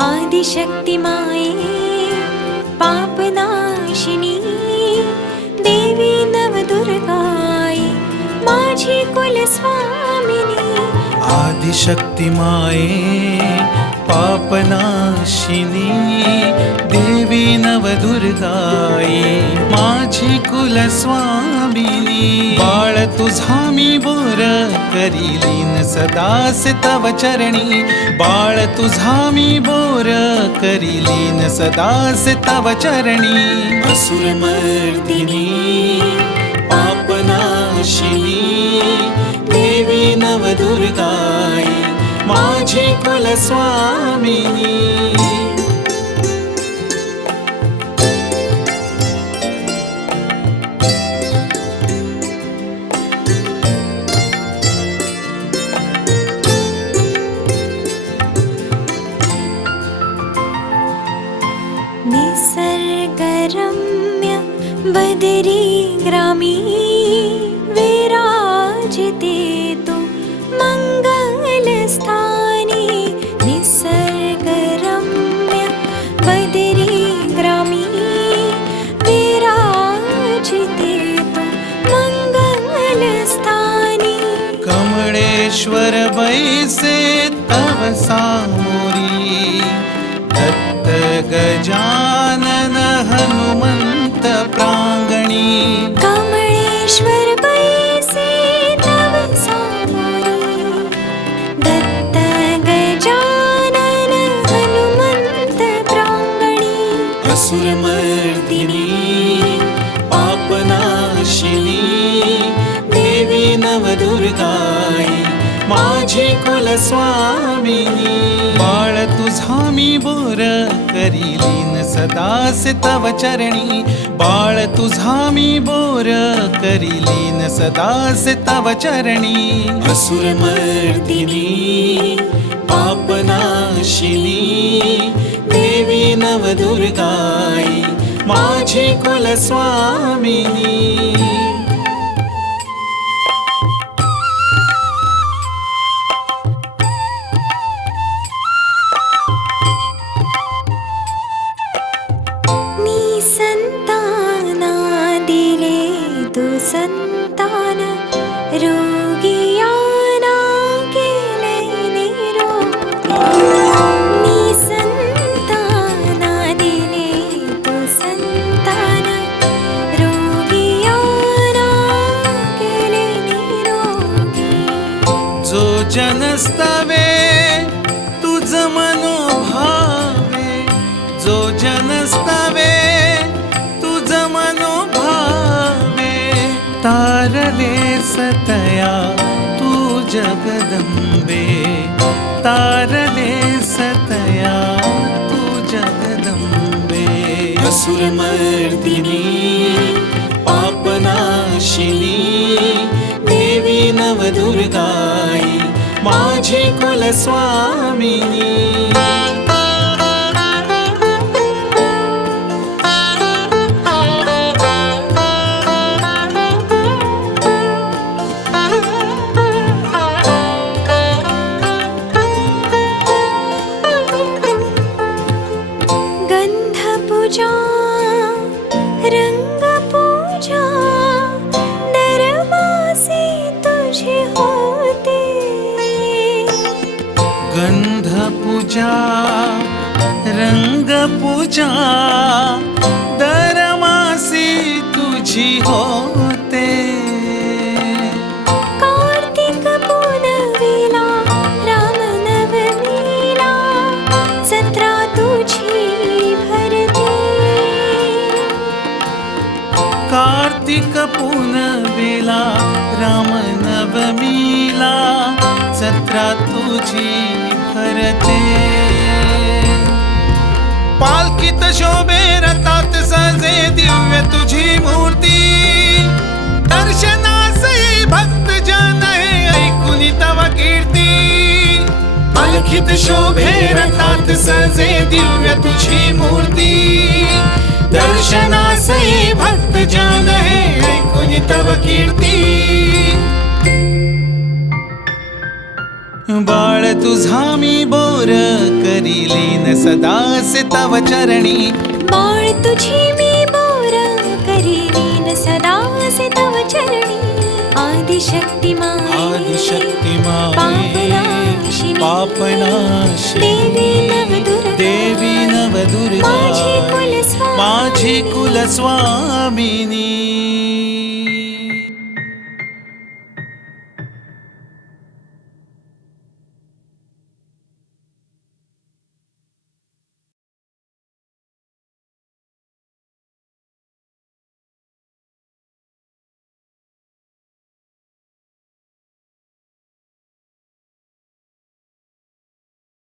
आदिशक्ती माये पापनाशिनी देवी नवदुर्गाये माझी कुलस्वामिनी। आदिशक्ती माये पापनाशिनी देवी नवदुर्गाये माझी कुलस्वामिनी। बाळ तुझा मी बोर करीलीन सदास तव चरणी, बाळ तुझा मी बोर करीलीन सदास तव चरणी। असुरमर्दिनी पापनाशिनी देवी नवदुर्गाये माझी कुलस्वामिनी। निसर्गरम्य बदरी ग्रामी विराजते तु मंगलस्थानी। निसर्गरम्य बदरी ग्रामी विराजते तु मंगलस्थानी। कमळेश्वर बैसे तव सामोरी, दत्त गजानन हनुमंत प्रांगणी। कमळेश्वर बैसे तव सामोरी, दत्त गजानन हनुमंत प्रांगणी। असुरमर्दिनी पापनाशिनी देवी नवदुर्गाये माझी कुलस्वामिनी। बाळ तुझा मी बोर करीलीन सदास तव चरणी, बाळ तुझा मी बोर करीलीन सदास तव चरणी। असुरमर्दिनी पापनाशिनी देवी नवदुर्गाये माझी कुलस्वामिनी। संतान रोगियाना केले निरोगी। निसंताना दिले तू संतान रोगियाना केले निरोगी। जो जनस्तवे तुझ मनोभावे, जो जनस्तवे तुझ मनोभावे। तारले सतया तू जगदंबे, तारले सतया तू जगदंबे। असुरमर्दिनी पापनाशिनी देवी नवदुर्गाये माझी कुलस्वामिनी। पूजा रंग पूजा दरवासे तुझे होते। गंध पूजा रंग पूजा दरमासी तुझी होते। कार्तिक पुनवेला राम नवमीला जत्रा तुझी भरते। कार्तिक पुनवेला राम नवमीला जत्रा तुझी भरते। पालखीत शोभे रथात सजे दिव्य तुझी मूर्ती, दर्शनासही भक्त जन ऐकून तव कीर्ती। पालखीत शोभे रथात सजे दिव्य तुझी मूर्ती, दर्शनासही भक्त जन ऐकून तव कीर्ती। बाळ तुझा मी बोर दूर करीलीन सदासे तव चरणी. बाळ तुझी मी बोर करीन सदा से तव चरणी. आदिशक्ती माये आदिशक्ती माये पापनाशिनी पापनाशिनी देवी नवदुर्गा माझी कुलस्वामिनी. माझी कुलस्वामिनी.